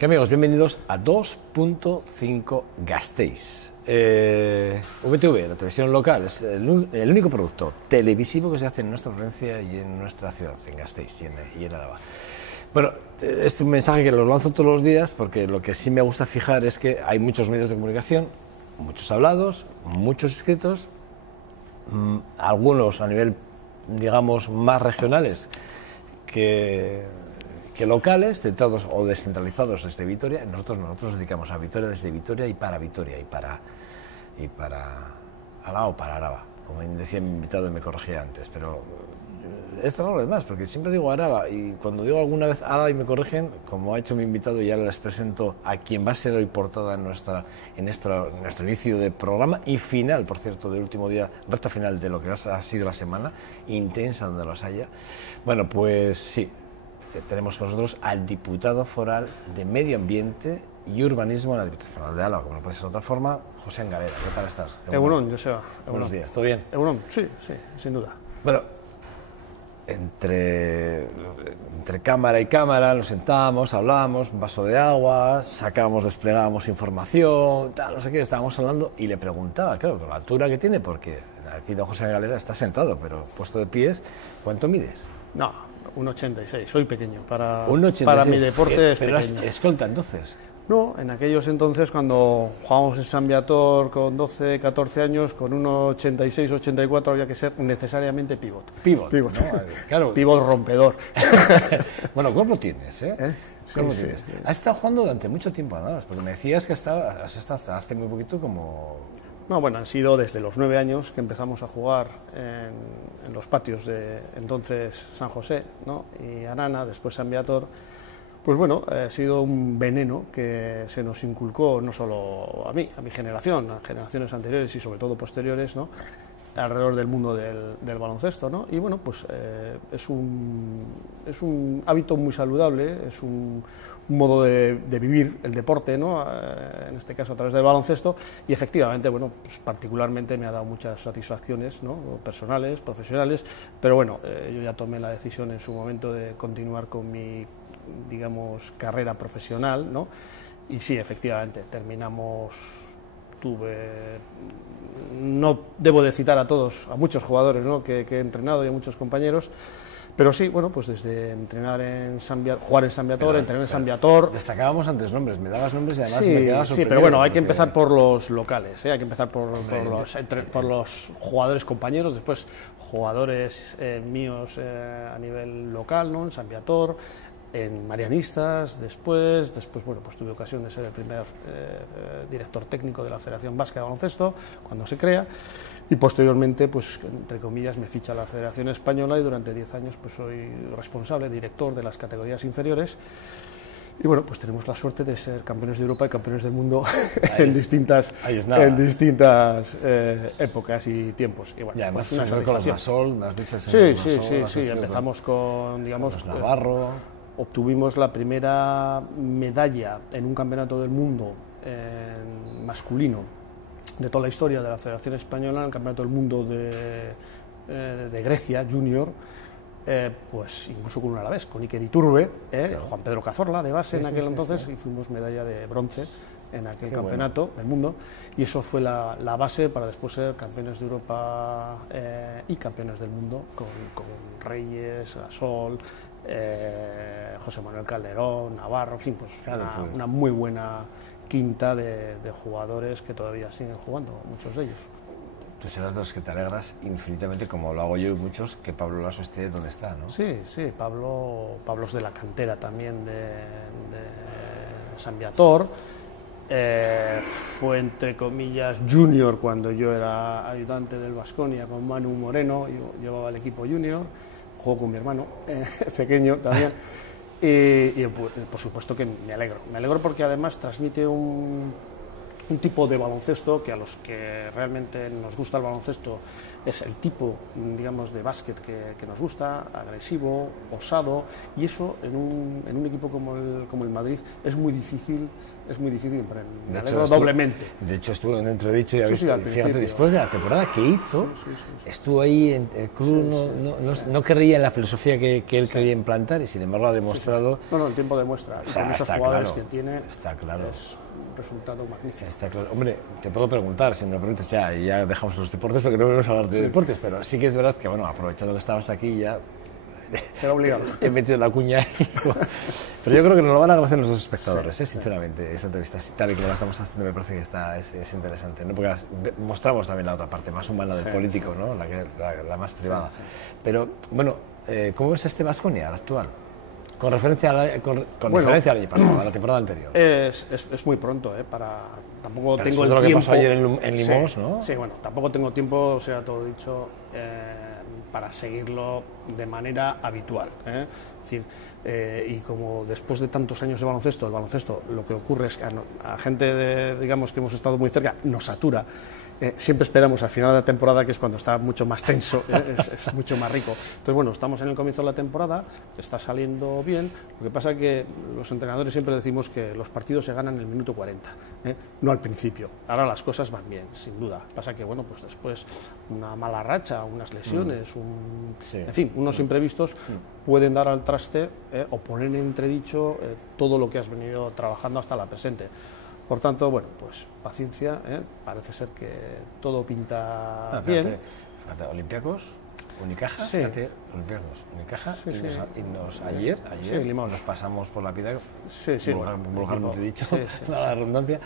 ¿Qué amigos? Bienvenidos a 2.5 Gasteiz. VTV, la televisión local, es el único producto televisivo que se hace en nuestra provincia y en nuestra ciudad, en Gasteiz y en Álava. Bueno, es un mensaje que lo lanzo todos los días porque lo que sí me gusta fijar es que hay muchos medios de comunicación, muchos hablados, muchos escritos, algunos a nivel, digamos, más regionales que locales, centrados o descentralizados desde Vitoria. Nosotros nos dedicamos a Vitoria, desde Vitoria y para Vitoria y para Álava o para Araba, como decía mi invitado y me corregía antes, pero esto no lo demás, porque siempre digo Araba y cuando digo alguna vez Álava y me corrigen, como ha hecho mi invitado, ya les presento a quien va a ser hoy portada en nuestro inicio de programa y final, por cierto, del último día, recta final de lo que ha sido la semana, intensa donde los haya. Bueno, pues sí, tenemos con nosotros al diputado foral de Medio Ambiente y Urbanismo en la Diputación Foral de Álava, como no puede ser de otra forma, José Galera. ¿Qué tal estás? Egunon, Joseba. Buenos días, ¿todo bien? Egunon, sí, sin duda. Bueno, entre cámara y cámara nos sentábamos, hablábamos, un vaso de agua, sacábamos, desplegábamos información, tal, no sé qué, estábamos hablando y le preguntaba, claro, con la altura que tiene, porque aquí don José Galera está sentado, pero puesto de pies, ¿cuánto mides? No, 1,86, soy pequeño, para mi deporte es pero pequeño. Escolta, entonces. No, en aquellos entonces cuando jugábamos en San Viator con 12, 14 años, con 1,86, 84 había que ser necesariamente pivot. Pivot, ¿no? Claro. Pivot rompedor. Bueno, ¿cómo tienes, eh? ¿Cómo Sí, tienes? sí. Has estado jugando durante mucho tiempo a nada, porque me decías que has estado hace muy poquito como... No, bueno, han sido desde los 9 años que empezamos a jugar en los patios de entonces San José, ¿no? Y Arana, después San Viator. Pues bueno, ha sido un veneno que se nos inculcó no solo a mí, a mi generación, a generaciones anteriores y sobre todo posteriores, ¿no? Alrededor del mundo del baloncesto, ¿no? Y bueno, pues es un hábito muy saludable, es un modo de vivir el deporte, ¿no? En este caso a través del baloncesto, y efectivamente, bueno, pues particularmente me ha dado muchas satisfacciones, ¿no? Personales, profesionales, pero bueno, yo ya tomé la decisión en su momento de continuar con mi, digamos, carrera profesional, ¿no? Y sí, efectivamente, no debo de citar a todos, a muchos jugadores, ¿no? que he entrenado y a muchos compañeros, pero sí, bueno, pues desde entrenar en San Viator, jugar en San Viator, entrenar en San Viator. Destacábamos antes nombres, me dabas nombres y además Sí, me quedaba sorprendido. sí, pero bueno, hay que empezar por los locales, ¿eh? Hay que empezar por los jugadores compañeros, después jugadores míos a nivel local, ¿no? En San Viator, en Marianistas, después bueno, pues tuve ocasión de ser el primer director técnico de la Federación Vasca de Baloncesto cuando se crea, y posteriormente, pues entre comillas, me ficha la Federación Española y durante 10 años pues soy responsable, director de las categorías inferiores. Y bueno, pues tenemos la suerte de ser campeones de Europa y campeones del mundo en distintas épocas y tiempos. Y bueno, y además pues una con los Gasol, me has dicho. Sí, empezamos con, digamos, los Navarro. Obtuvimos la primera medalla en un campeonato del mundo masculino de toda la historia de la Federación Española, en el campeonato del mundo de Grecia, junior, pues incluso con un alavés, con Iker Iturbe, Juan Pedro Cazorla de base en aquel entonces, y fuimos medalla de bronce en aquel campeonato del mundo, y eso fue la base para después ser campeones de Europa y campeones del mundo con Reyes, Gasol, José Manuel Calderón, Navarro, en fin, pues una muy buena quinta de jugadores que todavía siguen jugando, muchos de ellos. Tú serás de los que te alegras infinitamente, como lo hago yo y muchos, que Pablo Laso esté donde está, ¿no? Sí, Pablo es de la cantera también de San Viator. Fue entre comillas junior cuando yo era ayudante del Baskonia con Manu Moreno, yo llevaba el equipo junior, jugó con mi hermano pequeño también, y por supuesto que me alegro porque además transmite un un tipo de baloncesto que a los que realmente nos gusta el baloncesto es el tipo, digamos, de básquet que nos gusta, agresivo, osado, y eso en un equipo como el Madrid es muy difícil imponer. Me alegro doblemente. De hecho, estuvo en entredicho y fíjate, después de la temporada que hizo, estuvo ahí, el club no creía en la filosofía que él quería implantar y sin embargo ha demostrado... No, el tiempo demuestra, y con esos jugadores que tiene, está claro. Es un resultado magnífico. Está claro. Hombre, te puedo preguntar, si me lo permites, ya dejamos los deportes porque no vamos a hablar de deportes, pero sí que es verdad que, bueno, aprovechando que estabas aquí ya... Era obligado. Te he metido la cuña. Pero yo creo que nos lo van a agradecer los dos espectadores, sinceramente, esta entrevista, tal y como la estamos haciendo, me parece que es interesante, ¿no? Porque mostramos también la otra parte más humana del político, ¿no? La más privada. Pero, bueno, ¿cómo ves este Baskonia, el actual? Con referencia al año pasado, a la temporada anterior. Es muy pronto, tampoco pero tengo el tiempo. Lo que pasó ayer en Limos, ¿no? Sí, bueno, tampoco tengo tiempo, o sea, todo dicho, para seguirlo de manera habitual. Es decir, y como después de tantos años de baloncesto, el baloncesto lo que ocurre es que a gente, digamos, que hemos estado muy cerca, nos satura. Siempre esperamos al final de la temporada, que es cuando está mucho más tenso, es mucho más rico. Entonces, bueno, estamos en el comienzo de la temporada, está saliendo bien. Lo que pasa es que los entrenadores siempre decimos que los partidos se ganan en el minuto 40, no al principio. Ahora las cosas van bien, sin duda. Pasa que, bueno, pues después una mala racha, unas lesiones, en fin, unos imprevistos pueden dar al traste o poner en entredicho todo lo que has venido trabajando hasta la presente. Por tanto, bueno, pues paciencia, parece ser que todo pinta bien. Fíjate, Olympiacos, Unicaja, Olympiacos, Unicaja, ayer nos pasamos por la pita, vulgarmente dicho, la redundancia,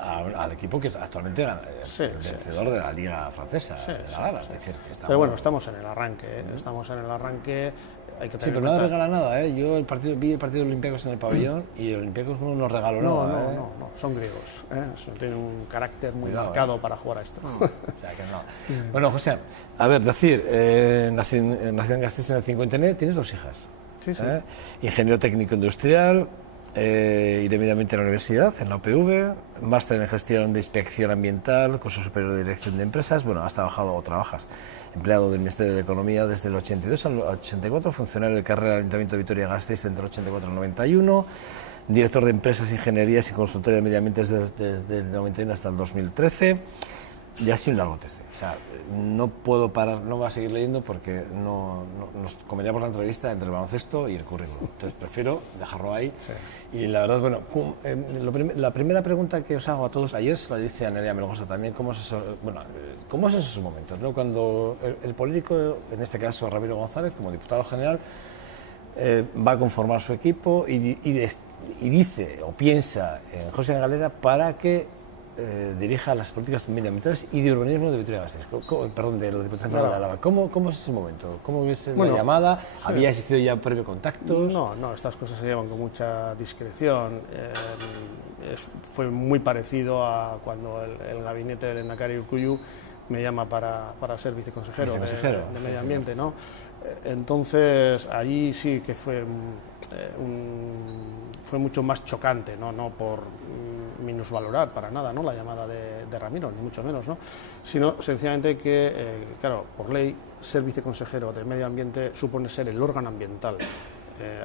al equipo que es actualmente el vencedor de la Liga Francesa. Es decir, que pero bueno, estamos en el arranque, hay que tener pero no regala nada, Yo vi el partido de Olympiacos en el pabellón y el Olympiacos no nos regaló nada. No, son griegos, tienen un carácter muy marcado para jugar a esto. O sea que no. Bueno, José, a ver, nací en Gasteiz en el 59, tienes 2 hijas. Sí. Ingeniero técnico industrial y de medio ambiente en la universidad, en la UPV, máster en gestión de inspección ambiental, curso superior de dirección de empresas. Bueno, has trabajado o trabajas empleado del Ministerio de Economía desde el 82 al 84, funcionario de carrera del Ayuntamiento de Vitoria-Gasteiz entre el 84 y el 91, director de empresas, ingenierías y consultoría de medio ambiente desde el 91 hasta el 2013, y así un largo TC. O sea, no puedo parar, no voy a seguir leyendo porque nos comeríamos la entrevista entre el baloncesto y el currículum. Entonces prefiero dejarlo ahí. Sí. Y la verdad, bueno, la primera pregunta que os hago a todos, ayer se la dice a Nerea Melgosa también, ¿cómo es esos momentos, ¿no? Cuando el político, en este caso Ramiro González, como diputado general, va a conformar su equipo y dice o piensa en José Galera para que dirija las políticas medioambientales y de urbanismo de Vitoria-Gasteiz, perdón, de la Diputación de Álava. ¿Cómo es ese momento? ¿Cómo es la llamada? Sí. ¿Había existido ya previo contactos? No, estas cosas se llevan con mucha discreción. Fue muy parecido a cuando el gabinete del Lehendakari Urkullu me llama para ser viceconsejero de Medio Ambiente, ¿no? Entonces, allí sí que fue mucho más chocante, no por minusvalorar para nada, ¿no?, la llamada de Ramiro, ni mucho menos, ¿no?, sino sencillamente que, claro, por ley, ser viceconsejero de Medio Ambiente supone ser el órgano ambiental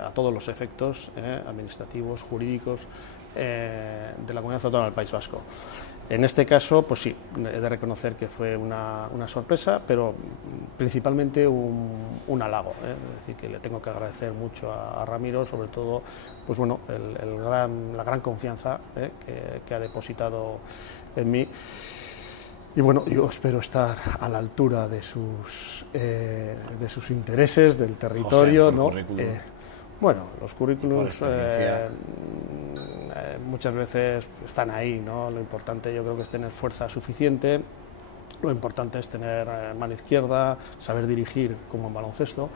a todos los efectos administrativos, jurídicos de la Comunidad Autónoma del País Vasco. En este caso, pues sí, he de reconocer que fue una sorpresa, pero principalmente un halago, Es decir, que le tengo que agradecer mucho a Ramiro, sobre todo, pues bueno, la gran confianza que ha depositado en mí. Y bueno, yo espero estar a la altura de sus intereses, del territorio, ¿no? Bueno, los currículos muchas veces están ahí, ¿no? Lo importante yo creo que es tener fuerza suficiente, lo importante es tener mano izquierda, saber dirigir como en baloncesto,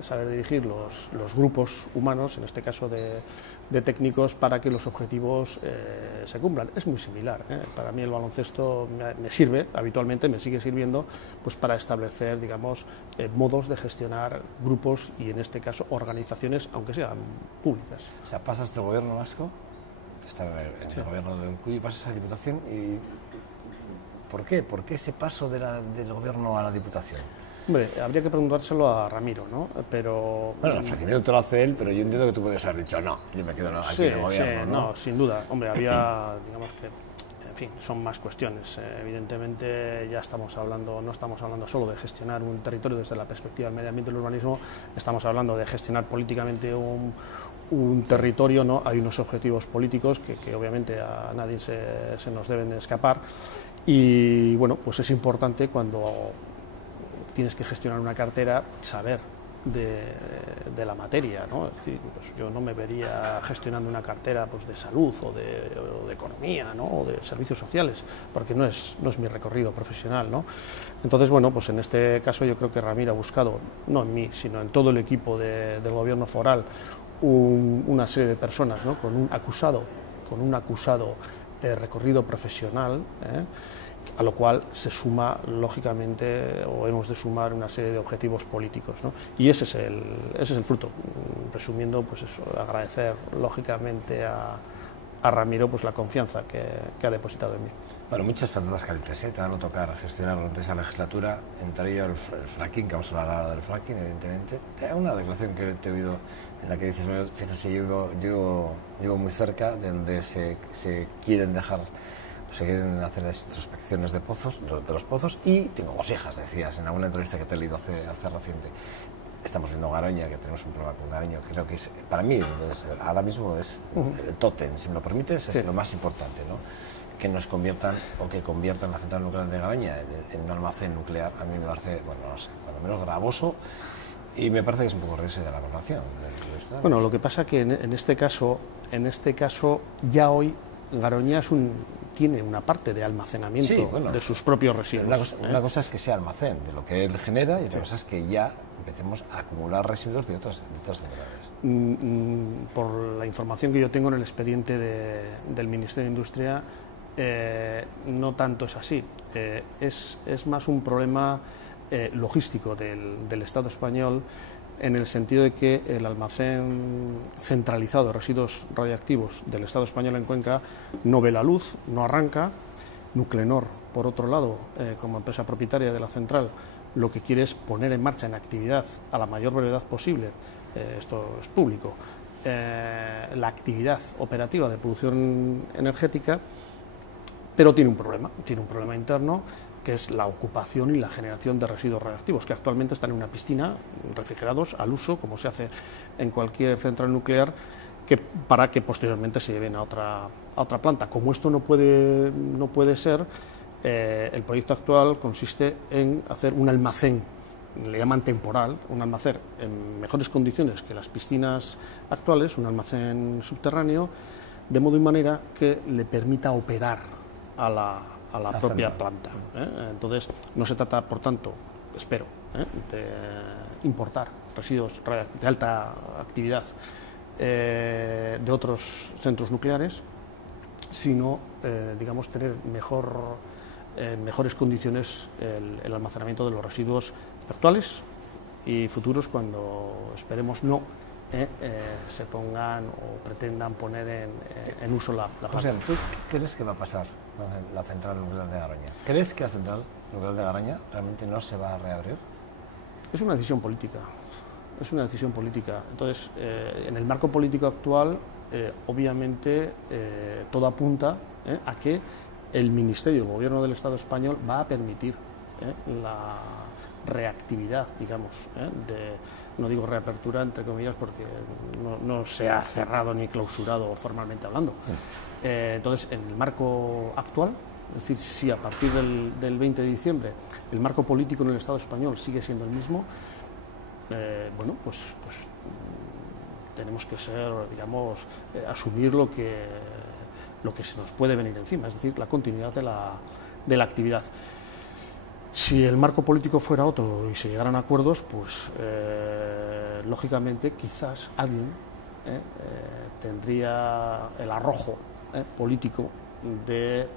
saber dirigir los grupos humanos, en este caso de técnicos, para que los objetivos se cumplan. Es muy similar, Para mí el baloncesto me sirve, habitualmente me sigue sirviendo, pues para establecer, digamos, modos de gestionar grupos y en este caso organizaciones, aunque sean públicas. O sea, ¿pasas del gobierno vasco? estar en el gobierno de Urkullu y pasas a la Diputación. Y ¿por qué? ¿Por qué ese paso del gobierno a la Diputación? Hombre, habría que preguntárselo a Ramiro, ¿no? Pero... Bueno, el ofrecimiento lo hace él, pero yo entiendo que tú puedes haber dicho no, yo me quedo aquí en el gobierno, ¿no? No, sin duda. Hombre, había, digamos que, en fin, son más cuestiones. Evidentemente ya no estamos hablando solo de gestionar un territorio desde la perspectiva del medio ambiente y el urbanismo, estamos hablando de gestionar políticamente un territorio, ¿no? Hay unos objetivos políticos que obviamente a nadie se nos deben escapar y, bueno, pues es importante cuando tienes que gestionar una cartera, saber de la materia, ¿no? Es decir, pues yo no me vería gestionando una cartera pues de salud o de economía, ¿no? O de servicios sociales, porque no es mi recorrido profesional, ¿no? Entonces, bueno, pues en este caso yo creo que Ramiro ha buscado, no en mí, sino en todo el equipo del gobierno foral, una serie de personas, ¿no? con un acusado recorrido profesional, a lo cual se suma, lógicamente, o hemos de sumar una serie de objetivos políticos, ¿no? Y ese es el fruto. Resumiendo, pues eso, agradecer, lógicamente, a Ramiro pues la confianza que ha depositado en mí. Bueno, muchas patatas calientes, te van a tocar gestionar durante esa legislatura, entre ellos el fracking, que vamos a hablar ahora del fracking, evidentemente. Hay una declaración que te he oído en la que dices, bueno, fíjense, yo vivo muy cerca de donde se quieren hacer las introspecciones de los pozos, y tengo 2 hijas, decías en alguna entrevista que te he leído hace reciente. Estamos viendo Garoña, que tenemos un problema con Garoña, que creo que es, para mí ahora mismo es el tótem, si me lo permites, es lo más importante, ¿no? Que nos conviertan la central nuclear de Garoña en un almacén nuclear. A mí me parece, bueno, no sé, cuando menos gravoso, y me parece que es un poco reírse de la población. Bueno, lo que pasa que en este caso ya hoy Garoña tiene una parte de almacenamiento de sus propios residuos. Una cosa es que sea almacén de lo que él genera, y otra cosa es que ya empecemos a acumular residuos de otras centrales. Por la información que yo tengo en el expediente del Ministerio de Industria, no tanto es así. Es más un problema logístico del Estado español, en el sentido de que el almacén centralizado de residuos radiactivos del Estado español en Cuenca no ve la luz, no arranca. Nuclenor, por otro lado, como empresa propietaria de la central, lo que quiere es poner en marcha, en actividad, a la mayor brevedad posible, esto es público, la actividad operativa de producción energética, pero tiene un problema interno, que es la ocupación y la generación de residuos radiactivos, que actualmente están en una piscina, refrigerados, al uso, como se hace en cualquier central nuclear, para que posteriormente se lleven a otra planta. Como esto no puede ser, el proyecto actual consiste en hacer un almacén, le llaman temporal, un almacén en mejores condiciones que las piscinas actuales, un almacén subterráneo, de modo y manera que le permita operar a la propia planta. Entonces, no se trata, por tanto, espero, de importar residuos de alta actividad de otros centros nucleares, sino, digamos, tener mejores condiciones el almacenamiento de los residuos actuales y futuros, cuando esperemos no se pongan o pretendan poner en uso la planta. José, ¿tú crees que va a pasar la central nuclear de Garoña? ¿Crees que la central nuclear de Garoña realmente no se va a reabrir? Es una decisión política. Entonces, en el marco político actual, obviamente, todo apunta a que el Ministerio, el Gobierno del Estado español, va a permitir la reactividad, digamos, no digo reapertura, entre comillas, porque no se ha cerrado ni clausurado formalmente hablando. Entonces, en el marco actual, es decir, si a partir del 20 de diciembre el marco político en el Estado español sigue siendo el mismo, bueno, pues tenemos que digamos, asumir lo que se nos puede venir encima, es decir, la continuidad de la actividad. Si el marco político fuera otro y se llegaran a acuerdos, pues lógicamente quizás alguien tendría el arrojo político de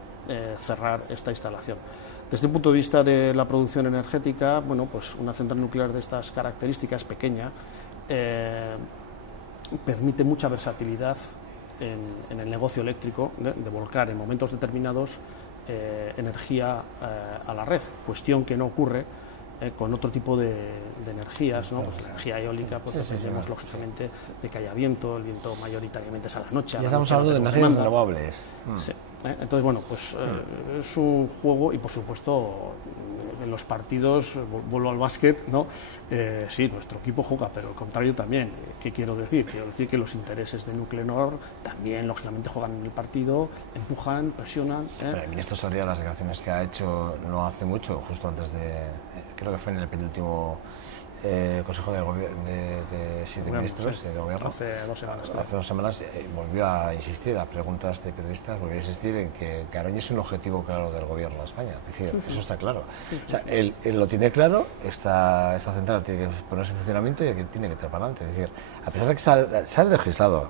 cerrar esta instalación. Desde el punto de vista de la producción energética, bueno, pues una central nuclear de estas características, pequeña, permite mucha versatilidad en el negocio eléctrico, de volcar en momentos determinados energía a la red, cuestión que no ocurre con otro tipo de energías, ¿no? Pues la energía eólica, pues dependemos lógicamente de que haya viento, el viento mayoritariamente es a la noche. Ya estamos hablando de energías renovables. Sí. Entonces, bueno, pues es un juego y por supuesto en los partidos, vuelvo al básquet, ¿no? Sí, nuestro equipo juega, pero al contrario también. ¿Qué quiero decir? Quiero decir que los intereses de Nuclenor también, lógicamente, juegan en el partido, empujan, presionan. El ministro Soria, las declaraciones que ha hecho no hace mucho, justo antes de, creo que fue en el penúltimo Consejo de Ministros de Gobierno, hace 2 semanas. Hace 2 semanas volvió a insistir, a preguntas de periodistas, volvió a insistir en que Garoña es un objetivo claro del Gobierno de España. Es decir, eso está claro. O sea, él lo tiene claro, esta central tiene que ponerse en funcionamiento y tiene que tirar para adelante. Es decir, a pesar de que se ha legislado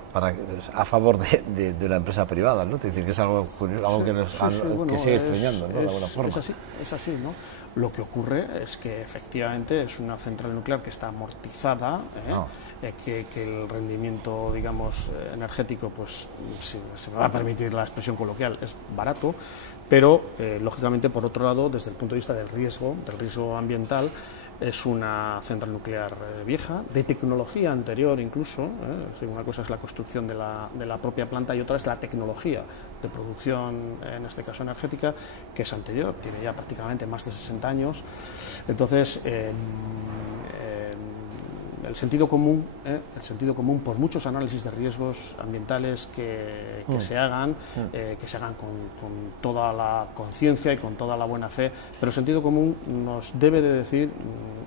a favor de una empresa privada, ¿no? Es decir, que es algo curioso, algo que sigue extrañando, ¿no? De alguna forma. Es así, ¿no? Lo que ocurre es que efectivamente es una central nuclear que está amortizada, que el rendimiento, digamos, energético, pues si se me va a permitir la expresión coloquial, es barato, pero lógicamente, por otro lado, desde el punto de vista del riesgo ambiental, es una central nuclear vieja, de tecnología anterior incluso. Una cosa es la construcción de la propia planta y otra es la tecnología de producción, en este caso energética, que es anterior, tiene ya prácticamente más de 60 años. Entonces, el sentido común, por muchos análisis de riesgos ambientales que se hagan con toda la conciencia y con toda la buena fe, pero el sentido común nos debe de decir,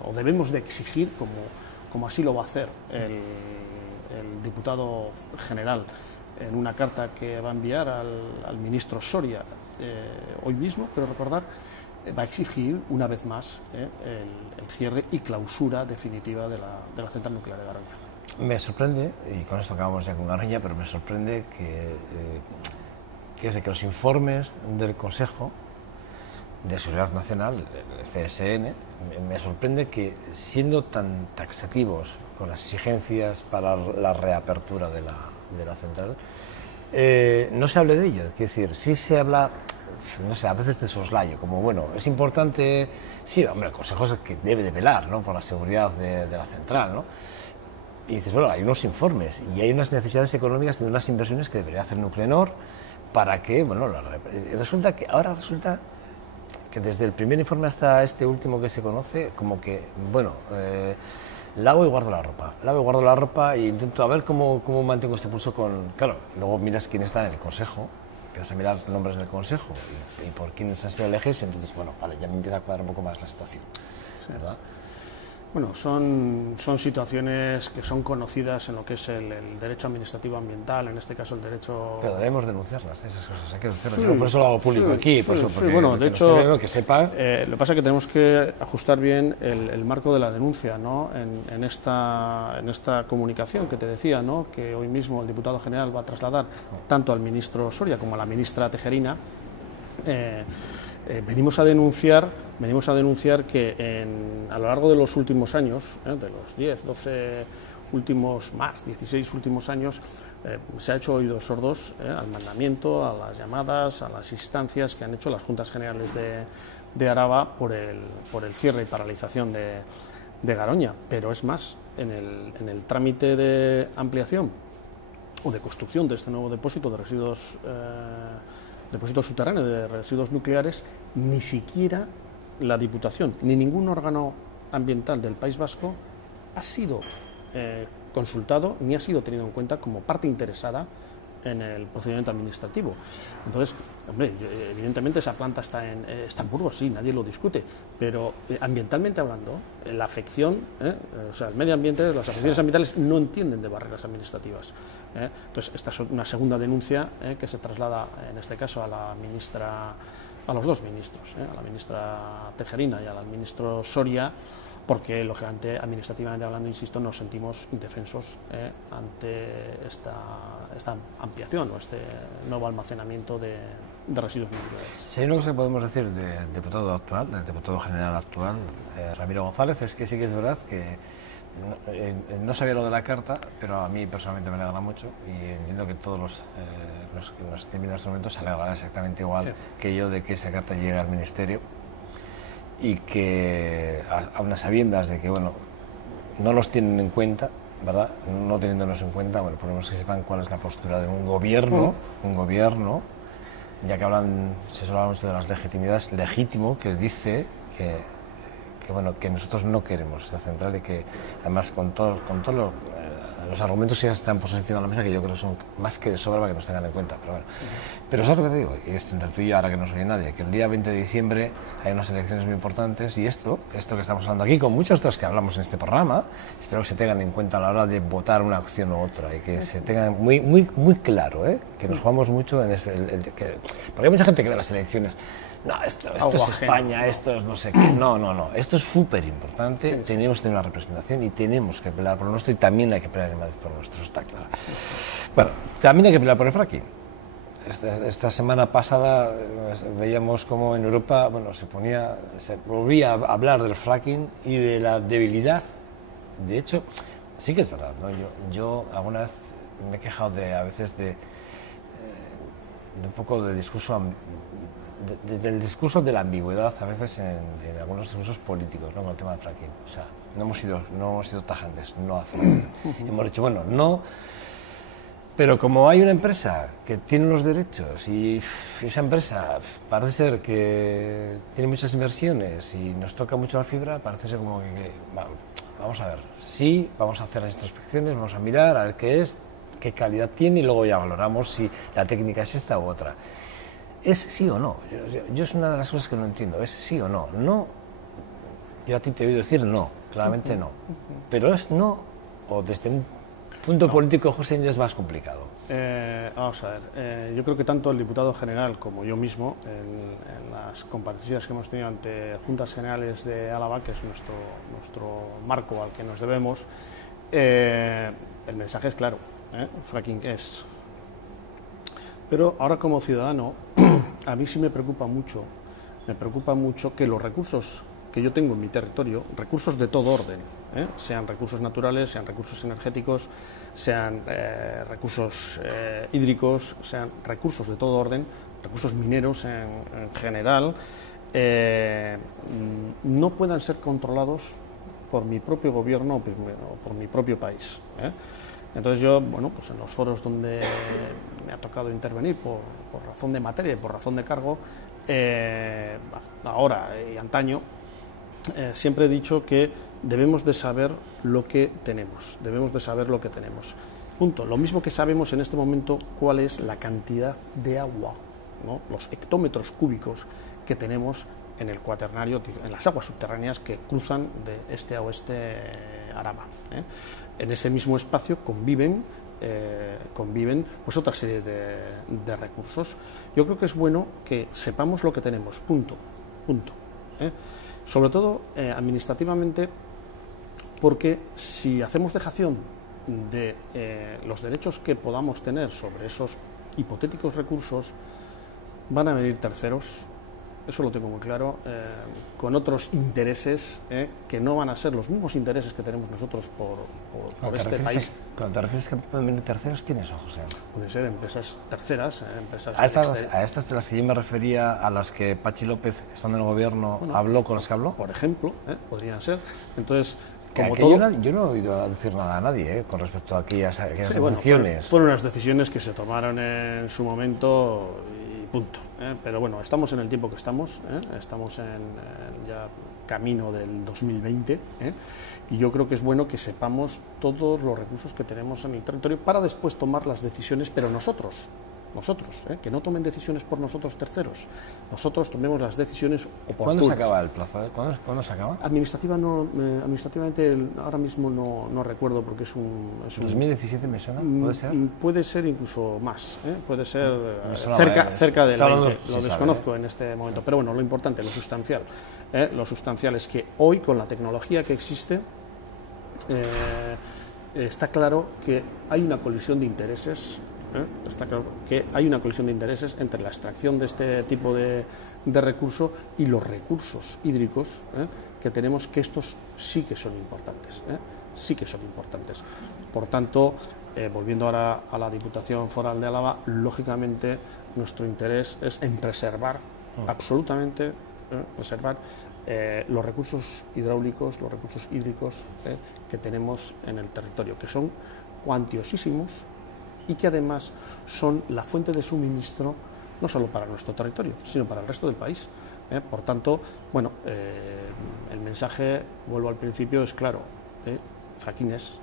o debemos de exigir, como así lo va a hacer el diputado general en una carta que va a enviar al ministro Soria hoy mismo, quiero recordar, va a exigir una vez más el cierre y clausura definitiva de la central nuclear de Garoña. Me sorprende, y con esto acabamos ya con Garoña, pero me sorprende que los informes del Consejo de Seguridad Nacional, el CSN, me sorprende que, siendo tan taxativos con las exigencias para la reapertura de la central, no se hable de ello. Es decir, sí se habla, no sé, a veces de soslayo, como, bueno, es importante, sí, hombre, el Consejo es el que debe de velar, ¿no?, por la seguridad de la central, ¿no? Y dices, bueno, hay unos informes y hay unas necesidades económicas de unas inversiones que debería hacer Nuclenor para que, bueno, resulta que desde el primer informe hasta este último que se conoce, como que, bueno, lavo y guardo la ropa e intento a ver cómo mantengo este pulso con... Claro, luego miras quién está en el Consejo, empiezas a mirar nombres del Consejo y por quiénes han sido elegidos, y entonces, bueno, vale, ya me empieza a cuadrar un poco más la situación, ¿verdad? Bueno, son situaciones que son conocidas en lo que es el derecho administrativo ambiental, en este caso el derecho... Pero debemos denunciarlas, esas cosas, hay que denunciarlas. Por eso lo hago público aquí, por eso, porque bueno, de hecho, que sepa... lo que pasa es que tenemos que ajustar bien el marco de la denuncia, ¿no?, en esta comunicación que te decía, ¿no?, que hoy mismo el diputado general va a trasladar tanto al ministro Soria como a la ministra Tejerina. Venimos a denunciar que a lo largo de los últimos años, de los 10, 12 últimos, más 16 últimos años, se ha hecho oídos sordos al mandamiento, a las llamadas, a las instancias que han hecho las Juntas Generales de Araba por el cierre y paralización de Garoña. Pero es más, en el trámite de ampliación o de construcción de este nuevo depósito de residuos depósito subterráneo de residuos nucleares, ni siquiera la Diputación ni ningún órgano ambiental del País Vasco ha sido consultado ni ha sido tenido en cuenta como parte interesada en el procedimiento administrativo. Entonces, hombre, evidentemente esa planta está en Burgos, sí, nadie lo discute, pero ambientalmente hablando, la afección, o sea, el medio ambiente, las afecciones ambientales no entienden de barreras administrativas. Entonces, esta es una segunda denuncia que se traslada, en este caso, a los dos ministros, a la ministra Tejerina y al ministro Soria, porque, lógicamente, administrativamente hablando, insisto, nos sentimos indefensos ante esta ampliación o este nuevo almacenamiento de residuos nucleares. Si hay una cosa que podemos decir del diputado general actual, Ramiro González, es que sí que es verdad que no sabía lo de la carta, pero a mí personalmente me alegra mucho y entiendo que todos los que nos estén viendo en este momento se alegrarán exactamente igual que yo de que esa carta llegue al Ministerio y que a unas sabiendas de que, bueno, no los tienen en cuenta, ¿verdad? No teniéndonos en cuenta, bueno, por lo menos que sepan cuál es la postura de un gobierno, ya que se suele hablar mucho de las legitimidades, legítimo, que dice bueno, que nosotros no queremos esta central y que además con todos los argumentos ya están puestos encima de la mesa, que yo creo que son más que de sobra para que nos tengan en cuenta, pero bueno. Pero ¿sabes lo que te digo? Y esto entre tú y yo, ahora que no soy nadie, que el día 20 de diciembre hay unas elecciones muy importantes y esto que estamos hablando aquí, con muchas otras que hablamos en este programa, espero que se tengan en cuenta a la hora de votar una opción u otra y que se tengan muy claro, que nos jugamos mucho en porque hay mucha gente que ve las elecciones. No, esto es España, esto es no sé qué. No. Esto es súper importante. Sí. Tenemos que tener una representación y tenemos que pelear por lo nuestro y también hay que pelear en Madrid por lo nuestro, está claro. Bueno, también hay que pelear por el fracking. Esta semana pasada veíamos cómo en Europa, bueno, se volvía a hablar del fracking y de la debilidad. De hecho, sí que es verdad, ¿no? Yo alguna vez me he quejado a veces de un poco de discurso. Del discurso de la ambigüedad a veces en algunos discursos políticos, ¿no? Con el tema del fracking. O sea, no hemos sido tajantes, no a fracking. Hemos dicho, bueno, no, pero como hay una empresa que tiene los derechos y esa empresa parece ser que tiene muchas inversiones y nos toca mucho la fibra, parece ser como que vamos a ver, sí, vamos a hacer las introspecciones, vamos a mirar a ver qué es, qué calidad tiene y luego ya valoramos si la técnica es esta u otra. ¿Es sí o no? Yo es una de las cosas que no entiendo. ¿Es sí o no? No. Yo a ti te he oído decir no, claramente no. Pero es no, o desde un punto político, José, es más complicado. Vamos a ver. Yo creo que tanto el diputado general como yo mismo, en las comparecencias que hemos tenido ante Juntas Generales de Álava, que es nuestro marco al que nos debemos, el mensaje es claro. Fracking es. Pero ahora como ciudadano, a mí sí me preocupa mucho que los recursos que yo tengo en mi territorio, recursos de todo orden, sean recursos naturales, sean recursos energéticos, sean recursos hídricos, sean recursos de todo orden, recursos mineros en general, no puedan ser controlados por mi propio gobierno o por mi propio país. Entonces yo, bueno, pues en los foros donde me ha tocado intervenir por razón de materia y por razón de cargo, ahora y antaño, siempre he dicho que debemos de saber lo que tenemos, punto. Lo mismo que sabemos en este momento cuál es la cantidad de agua, ¿no? Los hectómetros cúbicos que tenemos en el cuaternario, en las aguas subterráneas que cruzan de este a oeste Araba. En ese mismo espacio conviven pues otra serie de recursos. Yo creo que es bueno que sepamos lo que tenemos, punto. Sobre todo administrativamente, porque si hacemos dejación de los derechos que podamos tener sobre esos hipotéticos recursos, van a venir terceros. Eso lo tengo muy claro, con otros intereses que no van a ser los mismos intereses que tenemos nosotros por este país. Cuando te refieres que pueden venir terceros, ¿quiénes son, José? Pueden ser empresas terceras, empresas... ¿A estas de las que yo me refería, a las que Pachi López, estando en el gobierno, habló con las que habló? Por ejemplo, podrían ser. Entonces, como todo... Yo no he oído decir nada a nadie con respecto a aquellas decisiones. Fueron unas decisiones que se tomaron en su momento y punto. Pero bueno, estamos en el tiempo que estamos ya camino del 2020, y yo creo que es bueno que sepamos todos los recursos que tenemos en el territorio para después tomar las decisiones, pero nosotros, que no tomen decisiones por nosotros terceros, nosotros tomemos las decisiones oportunas. ¿Cuándo se acaba el plazo? ¿Cuándo se acaba? Administrativamente ahora mismo no recuerdo porque es un... ¿2017 me suena? ¿Puede ser? Puede ser incluso más, puede ser cerca del 20, lo desconozco en este momento, pero bueno, lo importante, lo sustancial es que hoy con la tecnología que existe está claro que hay una colisión de intereses. Está claro que hay una colisión de intereses entre la extracción de este tipo de recurso y los recursos hídricos que tenemos, que estos sí que son importantes. sí que son importantes. Por tanto, volviendo ahora a la Diputación Foral de Álava, lógicamente nuestro interés es en preservar, absolutamente preservar los recursos hidráulicos, los recursos hídricos que tenemos en el territorio, que son cuantiosísimos y que además son la fuente de suministro no solo para nuestro territorio, sino para el resto del país. Por tanto, bueno, el mensaje, vuelvo al principio, es claro, fracking es.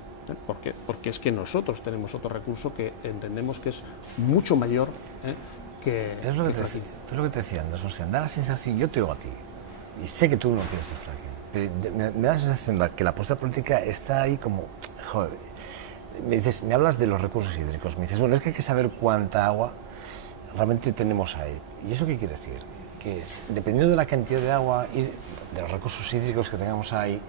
¿Por qué? Porque es que nosotros tenemos otro recurso que entendemos que es mucho mayor que es lo que el fracking. Es lo que te decía antes, o sea, da la sensación, yo te oigo a ti, y sé que tú no quieres el fracking, me da la sensación de que la postura política está ahí como, joder, me hablas de los recursos hídricos, me dices, bueno, es que hay que saber cuánta agua realmente tenemos ahí. ¿Y eso qué quiere decir? Que dependiendo de la cantidad de agua y de los recursos hídricos que tengamos ahí,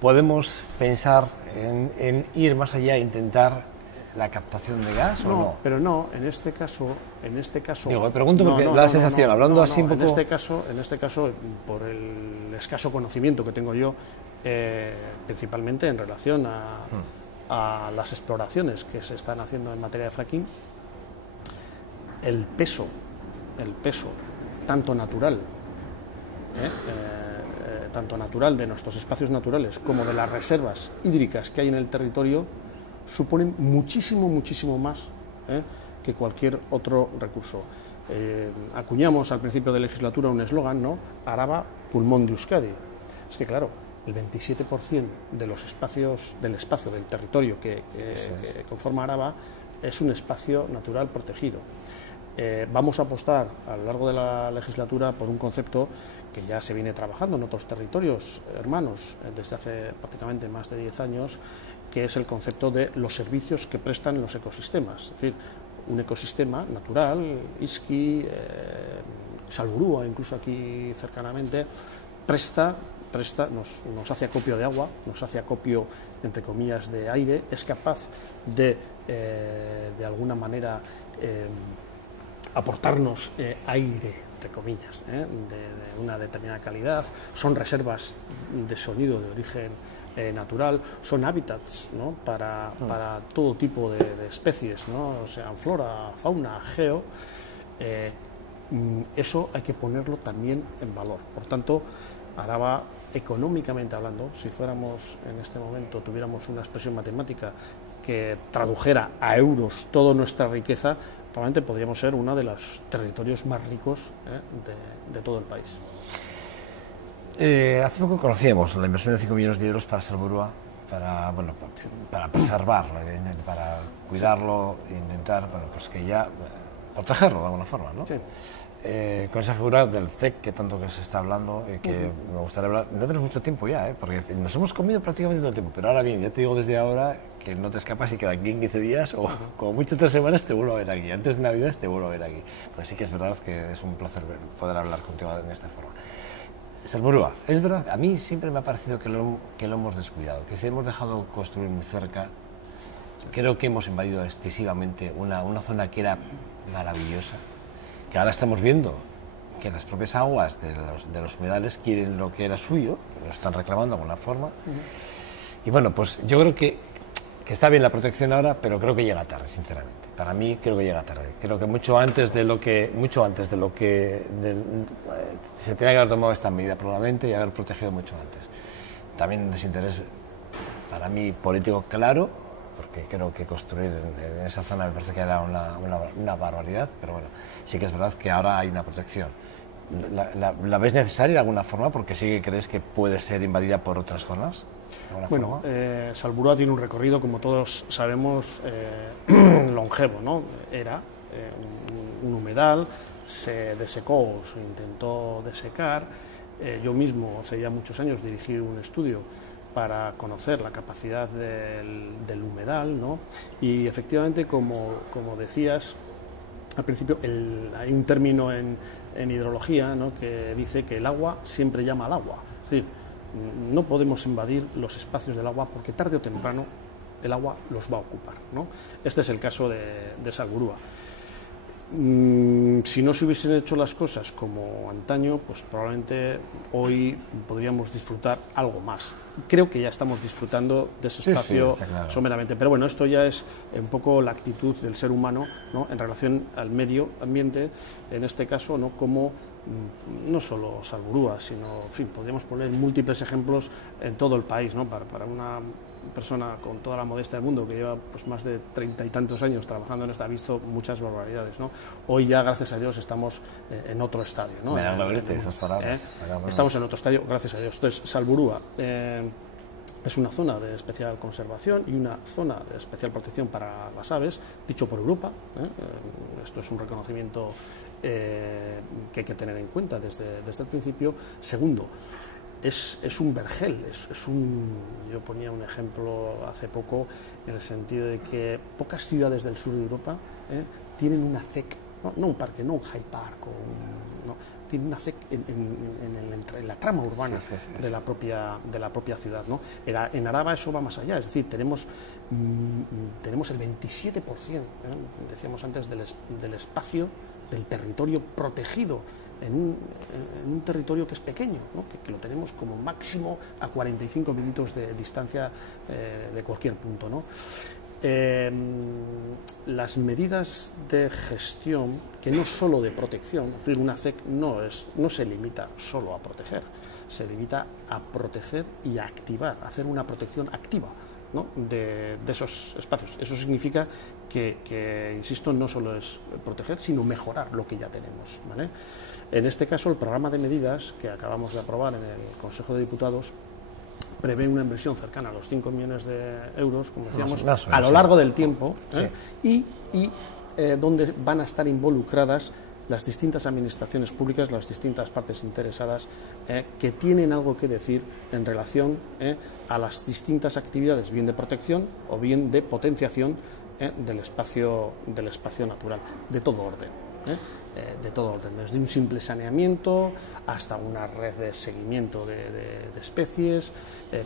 podemos pensar en ir más allá e intentar la captación de gas, no, ¿o no? Pero no, en este caso digo, pregunto porque da la sensación, hablando así un poco. En este caso, por el escaso conocimiento que tengo yo, principalmente en relación a las exploraciones que se están haciendo en materia de fracking, el peso tanto natural de nuestros espacios naturales como de las reservas hídricas que hay en el territorio suponen muchísimo más que cualquier otro recurso. Acuñamos al principio de legislatura un eslogan, ¿no? Araba, pulmón de Euskadi. Es que claro, el 27% de los espacios del territorio que conforma Araba es un espacio natural protegido. Vamos a apostar a lo largo de la legislatura por un concepto que ya se viene trabajando en otros territorios hermanos desde hace prácticamente más de 10 años, que es el concepto de los servicios que prestan los ecosistemas. Es decir, un ecosistema natural, Iski, Salburua, incluso aquí cercanamente, nos hace acopio de agua, nos hace acopio, entre comillas, de aire, es capaz de alguna manera, aportarnos aire, entre comillas, de una determinada calidad, son reservas de sonido de origen natural, son hábitats, ¿no? para todo tipo de especies, ¿no? Sean flora, fauna, geo. Eso hay que ponerlo también en valor. Por tanto, Araba, económicamente hablando, si fuéramos en este momento, tuviéramos una expresión matemática que tradujera a euros toda nuestra riqueza, probablemente podríamos ser uno de los territorios más ricos de todo el país. Hace poco conocíamos la inversión de 5 millones de euros para Salburua, para preservarlo, para cuidarlo e intentar, pues que ya protegerlo de alguna forma, ¿no? Sí. Con esa figura del CEC que tanto que se está hablando y que me gustaría hablar. No tenemos mucho tiempo ya, porque nos hemos comido prácticamente todo el tiempo, pero ahora bien, ya te digo desde ahora que no te escapas y que de aquí en 15 días o como mucho 3 semanas te vuelvo a ver aquí, antes de Navidad te vuelvo a ver aquí, porque sí que es verdad que es un placer poder hablar contigo en esta forma. Salburua, es verdad, a mí siempre me ha parecido que lo hemos descuidado, que si hemos dejado construir muy cerca, creo que hemos invadido excesivamente una zona que era maravillosa, que ahora estamos viendo que las propias aguas de los humedales quieren lo que era suyo, lo están reclamando de alguna forma. Y bueno, pues yo creo que está bien la protección ahora, pero creo que llega tarde, sinceramente. Para mí creo que llega tarde. Creo que mucho antes de lo que se tenía que haber tomado esta medida probablemente y haber protegido mucho antes. También un desinterés para mí político claro, porque creo que construir en esa zona me parece que era una barbaridad, pero bueno, sí que es verdad que ahora hay una protección. ¿La ves necesaria de alguna forma? Porque sí que crees que puede ser invadida por otras zonas. Bueno, Salburua tiene un recorrido, como todos sabemos, longevo, ¿no? Era un humedal, se desecó o se intentó desecar. Yo mismo, hace ya muchos años, dirigí un estudio para conocer la capacidad del humedal, ¿no? Y efectivamente, como decías al principio, hay un término en hidrología, ¿no?, que dice que el agua siempre llama al agua. Es decir, no podemos invadir los espacios del agua porque tarde o temprano el agua los va a ocupar, ¿no? Este es el caso de Salburua. Si no se hubiesen hecho las cosas como antaño, pues probablemente hoy podríamos disfrutar algo más. Creo que ya estamos disfrutando de ese espacio claro. someramente, pero bueno, esto ya es un poco la actitud del ser humano, ¿no?, en relación al medio ambiente, en este caso, ¿no?, como no solo Salburua, sino, en fin, podríamos poner múltiples ejemplos en todo el país, ¿no? Para una persona con toda la modestia del mundo que lleva pues más de 30 y tantos años trabajando en esto, ha visto muchas barbaridades, ¿no? Hoy ya, gracias a Dios, estamos en otro estadio, ¿no? Me alegra verte esas palabras. Estamos en otro estadio, gracias a Dios. Entonces, Salburua es una zona de especial conservación y una zona de especial protección para las aves, dicho por Europa. Esto es un reconocimiento que hay que tener en cuenta desde el principio. Segundo, es un vergel, yo ponía un ejemplo hace poco en el sentido de que pocas ciudades del sur de Europa tienen una CEC, no un parque, no un Hyde Park, tienen una CEC en la trama urbana de la propia ciudad, ¿no? En Araba eso va más allá, es decir, tenemos el 27%, decíamos antes, del espacio, del territorio protegido, en un territorio que es pequeño, ¿no?, que lo tenemos como máximo a 45 minutos de distancia de cualquier punto, ¿no? Las medidas de gestión, que no solo de protección, es decir, una CEC no se limita solo a proteger, se limita a proteger y a activar, a hacer una protección activa, ¿no?, de esos espacios. Eso significa que, insisto, no solo es proteger, sino mejorar lo que ya tenemos, ¿vale? En este caso, el programa de medidas que acabamos de aprobar en el Consejo de Diputados prevé una inversión cercana a los 5 millones de euros, como decíamos, a lo largo del tiempo, y donde van a estar involucradas las distintas administraciones públicas, las distintas partes interesadas que tienen algo que decir en relación a las distintas actividades, bien de protección o bien de potenciación del espacio natural, de todo orden. Desde un simple saneamiento hasta una red de seguimiento de especies.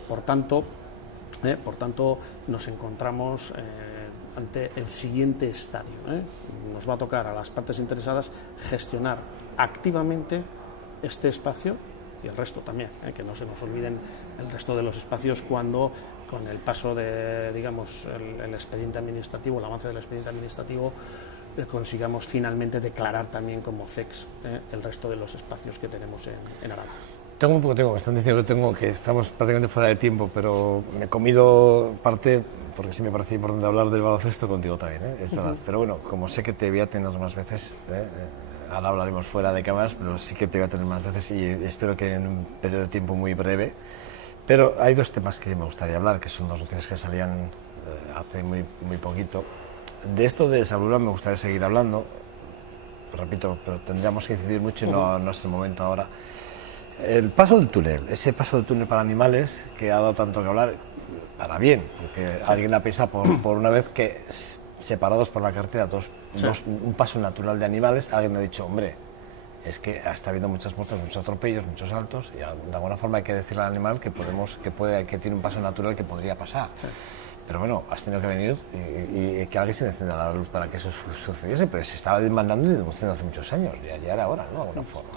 Por tanto, nos encontramos ante el siguiente estadio. Nos va a tocar a las partes interesadas gestionar activamente este espacio y el resto también, que no se nos olviden el resto de los espacios cuando, con el paso de, digamos, el expediente administrativo, el avance del expediente administrativo, consigamos finalmente declarar también como CECs el resto de los espacios que tenemos en Araba. Me están diciendo que estamos prácticamente fuera de tiempo, pero me he comido parte, porque sí me parece importante hablar del baloncesto contigo también, es verdad. Pero bueno, como sé que te voy a tener más veces, ahora hablaremos fuera de cámaras, pero sí que te voy a tener más veces y espero que en un periodo de tiempo muy breve. Pero hay dos temas que me gustaría hablar, que son dos noticias que salían hace muy poquito. De esto de Salburua me gustaría seguir hablando, repito, pero tendríamos que incidir mucho y no es el momento ahora. El paso del túnel, ese paso del túnel para animales que ha dado tanto que hablar, para bien, porque alguien ha pensado por una vez que separados por la carretera, un paso natural de animales, alguien ha dicho, hombre, es que está habiendo muchas muertes, muchos atropellos, muchos saltos, y de alguna forma hay que decirle al animal que tiene un paso natural que podría pasar. Sí. Pero bueno, has tenido que venir y que alguien se encienda la luz para que eso sucediese, pero se estaba demandando y denunciando hace muchos años, ya era hora, ¿no?, de alguna forma.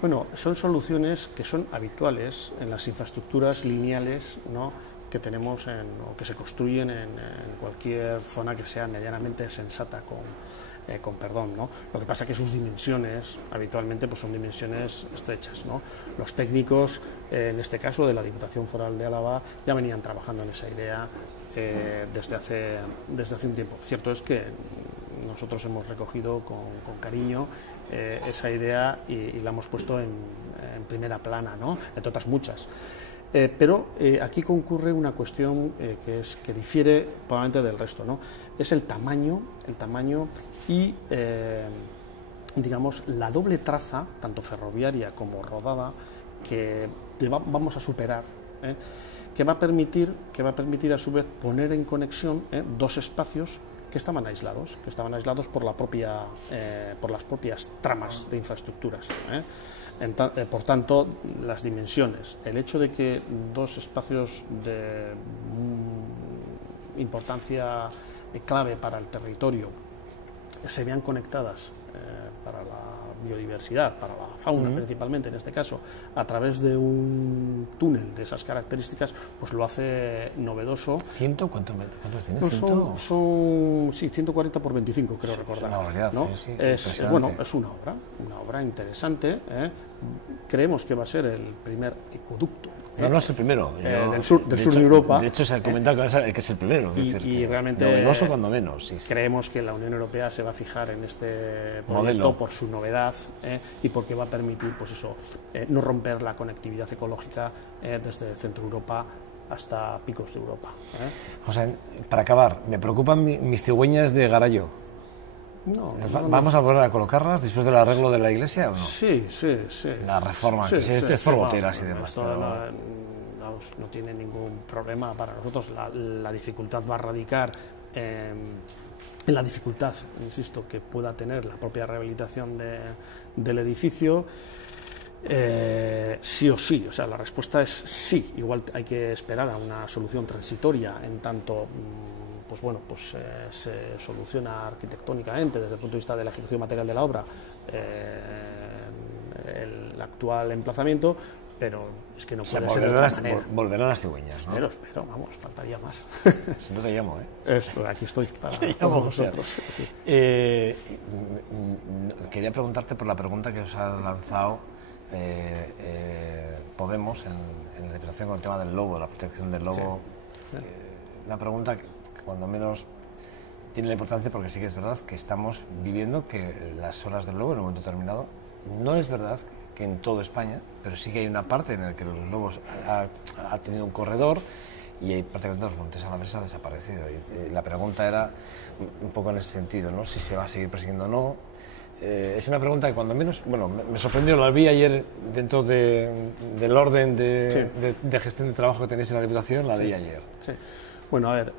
Bueno, son soluciones que son habituales en las infraestructuras lineales, ¿no?, que tenemos o que se construyen en cualquier zona que sea medianamente sensata, con perdón, ¿no? Lo que pasa es que sus dimensiones habitualmente pues son dimensiones estrechas, ¿no? Los técnicos, en este caso de la Diputación Foral de Álava, ya venían trabajando en esa idea desde hace un tiempo. Cierto es que nosotros hemos recogido con cariño esa idea y la hemos puesto en primera plana, ¿no?, entre otras muchas. Pero aquí concurre una cuestión que difiere probablemente del resto, ¿no? Es el tamaño y, digamos, la doble traza, tanto ferroviaria como rodada, que vamos a superar, que va a permitir a su vez poner en conexión dos espacios que estaban aislados por las propias tramas de infraestructuras. Por tanto, las dimensiones, el hecho de que dos espacios de importancia clave para el territorio se vean conectadas para la biodiversidad, para la fauna principalmente en este caso, a través de un túnel de esas características, pues lo hace novedoso. ¿Cuántos tiene? No, son 140 por 25, creo recordar. Es una barbaridad, ¿no? sí, Es una obra interesante. Creemos que va a ser el primer ecoducto. No es el primero. Del sur de Europa. De hecho, se ha comentado que es el primero. Y realmente novedoso cuando menos. Sí. Creemos que la Unión Europea se va a fijar en este proyecto por su novedad y porque va a permitir, pues eso, no romper la conectividad ecológica desde Centro Europa hasta picos de Europa. José, para acabar, me preocupan mis cigüeñas de Garayo. ¿Vamos a volver a colocarlas después del arreglo de la iglesia o no? Sí. La reforma, es por goteras y demás. No tiene ningún problema para nosotros. La dificultad va a radicar en la dificultad, insisto, que pueda tener la propia rehabilitación del edificio. Sí o sí, o sea, la respuesta es sí. Igual hay que esperar a una solución transitoria en tanto se soluciona arquitectónicamente desde el punto de vista de la ejecución material de la obra el actual emplazamiento, pero es que no puede ser de otra manera. Volverán las cigüeñas, ¿no? Espero, vamos, faltaría más. Si no te llamo, Aquí estoy para todos vosotros. Sí. Quería preguntarte por la pregunta que os ha lanzado Podemos en la Diputación con el tema del lobo, la protección del lobo. Sí. Una pregunta que cuando menos tiene la importancia, porque sí que es verdad que estamos viviendo que las horas del lobo en un momento determinado, no es verdad que en toda España, pero sí que hay una parte en la que los lobos ha tenido un corredor y hay prácticamente los montes alaveses ha desaparecido. Y la pregunta era un poco en ese sentido, ¿no? Si se va a seguir persiguiendo o no. Es una pregunta que cuando menos, bueno, me sorprendió, la vi ayer dentro del orden de gestión de trabajo que tenéis en la Diputación, la leí ayer. Sí. Bueno, a ver,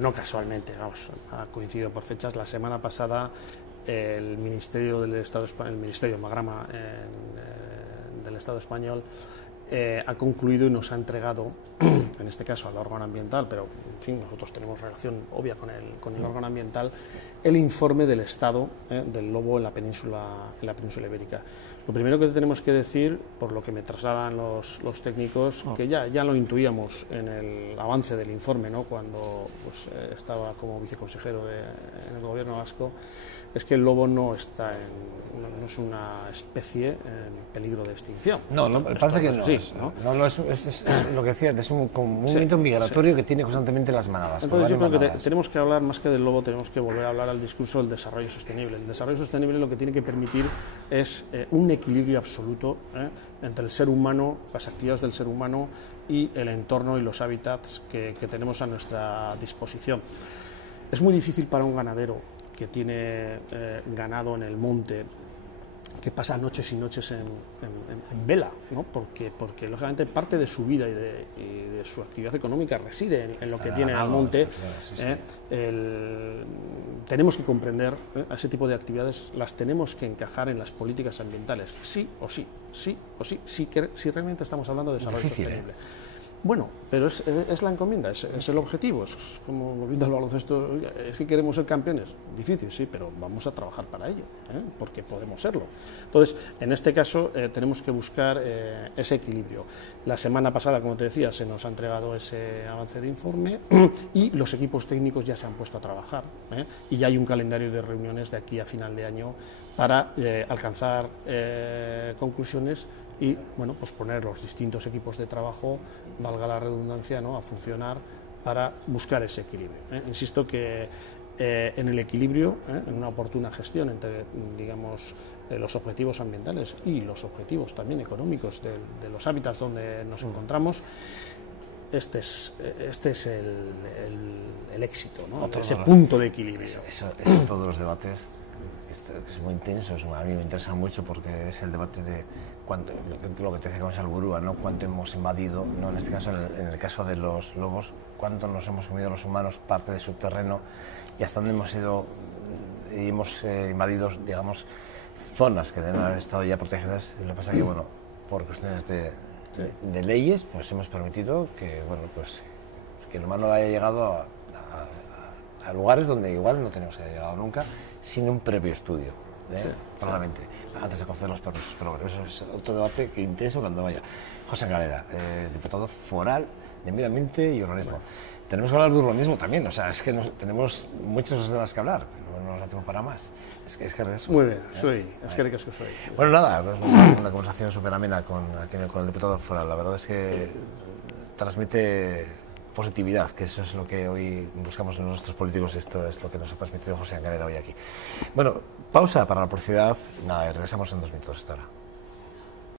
no casualmente, vamos, ha coincidido por fechas. La semana pasada el Ministerio del Estado Español, el Ministerio Magrama del Estado Español ha concluido y nos ha entregado, en este caso al órgano ambiental, pero en fin, nosotros tenemos relación obvia con el órgano ambiental, el informe del estado del lobo en la península ibérica. Lo primero que tenemos que decir, por lo que me trasladan los técnicos, que ya lo intuíamos en el avance del informe, ¿no? Cuando estaba como viceconsejero en el gobierno vasco, es que el lobo no es una especie en peligro de extinción. Parece que no. Sí, ¿no? Es lo que decía, es un movimiento migratorio que tiene constantemente las manadas. Entonces yo creo que tenemos que hablar, más que del lobo, tenemos que volver a hablar al discurso del desarrollo sostenible. El desarrollo sostenible lo que tiene que permitir es un equilibrio absoluto entre el ser humano, las actividades del ser humano y el entorno y los hábitats que tenemos a nuestra disposición. Es muy difícil para un ganadero que tiene ganado en el monte, que pasa noches y noches en vela, ¿no? porque lógicamente parte de su vida y de su actividad económica reside en lo que tiene en el monte. Tenemos que comprender a ese tipo de actividades, las tenemos que encajar en las políticas ambientales, sí o sí, si realmente estamos hablando de desarrollo sostenible. Bueno, pero es la encomienda, es el objetivo, es como volviendo al baloncesto, es que queremos ser campeones, difícil, sí, pero vamos a trabajar para ello, porque podemos serlo. Entonces, en este caso tenemos que buscar ese equilibrio. La semana pasada, como te decía, se nos ha entregado ese avance de informe y los equipos técnicos ya se han puesto a trabajar, y ya hay un calendario de reuniones de aquí a final de año para alcanzar conclusiones y poner los distintos equipos de trabajo, valga la redundancia, ¿no?, a funcionar para buscar ese equilibrio. Insisto que en el equilibrio, en una oportuna gestión entre, digamos, los objetivos ambientales y los objetivos también económicos de los hábitats donde nos encontramos, este es el éxito, ¿no?, ese punto de equilibrio. Eso en todos los debates es muy intenso, a mí me interesa mucho porque es el debate de cuánto, lo que te decía con Salburúa, ¿no?, cuánto hemos invadido, ¿no?, en este caso, en el caso de los lobos, cuánto nos hemos comido los humanos parte de su terreno y hasta dónde hemos ido y hemos invadido, digamos, zonas que deben haber estado ya protegidas. Lo que pasa es que, por cuestiones de leyes, pues hemos permitido que, que el humano haya llegado a a lugares donde igual no tenemos que haber llegado nunca sin un previo estudio, probablemente, antes de conocer los permisos. Pero bueno, eso es otro debate que intenso cuando vaya. José Galera, diputado foral de Medio Ambiente y Urbanismo. Bueno. Tenemos que hablar de urbanismo también, o sea, es que tenemos muchas cosas de las que hablar, pero no nos da tiempo para más. Es que eso. Muy bien, es que soy. Bueno, nada, una conversación súper amena con el diputado foral. La verdad es que transmite positividad, que eso es lo que hoy buscamos en nuestros políticos, y esto es lo que nos ha transmitido José Galera hoy aquí. Bueno, pausa para la publicidad, nada, y regresamos en 2 minutos hasta ahora.